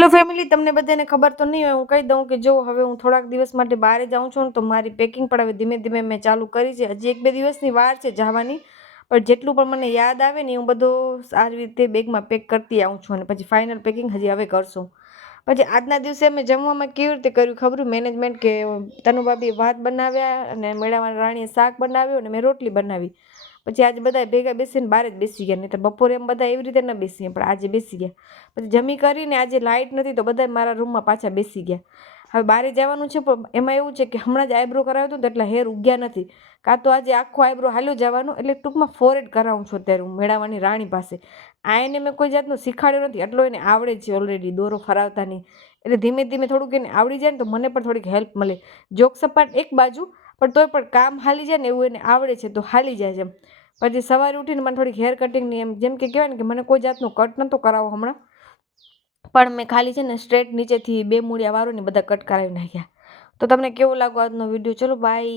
Hello family તમને બધાને ખબર તો નહીં હોય, હું કહી દઉં કે જો હવે હું થોડાક દિવસ માટે બહાર જાઉં છું ને તો મારી પેકિંગ પણ હવે ધીમે ધીમે મેં ચાલુ કરી છે. હજી એક બે દિવસની વાર છે જવાની, પણ જેટલું પણ મને યાદ આવે ને હું બધું સારી રીતે બેગમાં પેક કરતી આવું છું અને પછી ફાઇનલ પેકિંગ હજી હવે કરશું. પછી આજના દિવસે અમે જમવામાં કેવી રીતે કર્યું ખબર? મેનેજમેન્ટ કે તનુભાભીએ ભાત બનાવ્યા અને મેળામાં રાણીએ શાક બનાવ્યું અને મેં રોટલી બનાવી. પછી આજે બધા ભેગા બેસીને બહાર જ બેસી ગયા નહીં તો બપોરે એમ બધા એવી રીતે ન બેસીએ પણ આજે બેસી ગયા. પછી જમી કરીને આજે લાઇટ નથી તો બધા મારા રૂમમાં પાછા બેસી ગયા. હવે બહાર જવાનું છે, પણ એમાં એવું છે કે હમણાં જ આઈબ્રો કરાવ્યો હતો તો એટલે હેર ઉગ્યા નથી. કાં તો આજે આખો આઈબ્રો હાલ્યો જવાનો, એટલે ટૂંકમાં ફોરેડ કરાવું છું અત્યારે હું મેળાવાની રાણી પાસે. આ એને મેં કોઈ જાતનું શીખાડ્યો નથી એટલો એને આવડે છે ઓલરેડી દોરો ફરાવતાની. એટલે ધીમે ધીમે થોડુંક એને આવડી જાય ને તો મને પણ થોડીક હેલ્પ મળે. જોક સપાટ એક બાજુ પણ તોય પણ કામ હાલી જાય ને એવું એને આવડે છે, તો હાલી જાય છે પછી સવારે ઉઠીને મને થોડીક હેર કટિંગની એમ જેમ કે કહેવાય ને કે મને કોઈ જાતનું કટ નહોતો કરાવો હમણાં. પણ મેં ખાલી છે ને સ્ટ્રેટ નીચેથી બે મૂળિયા વાળું ને બધા કટ કરાવી નાખ્યા. તો તમને કેવો લાગો આજનો વીડિયો ચલો બાય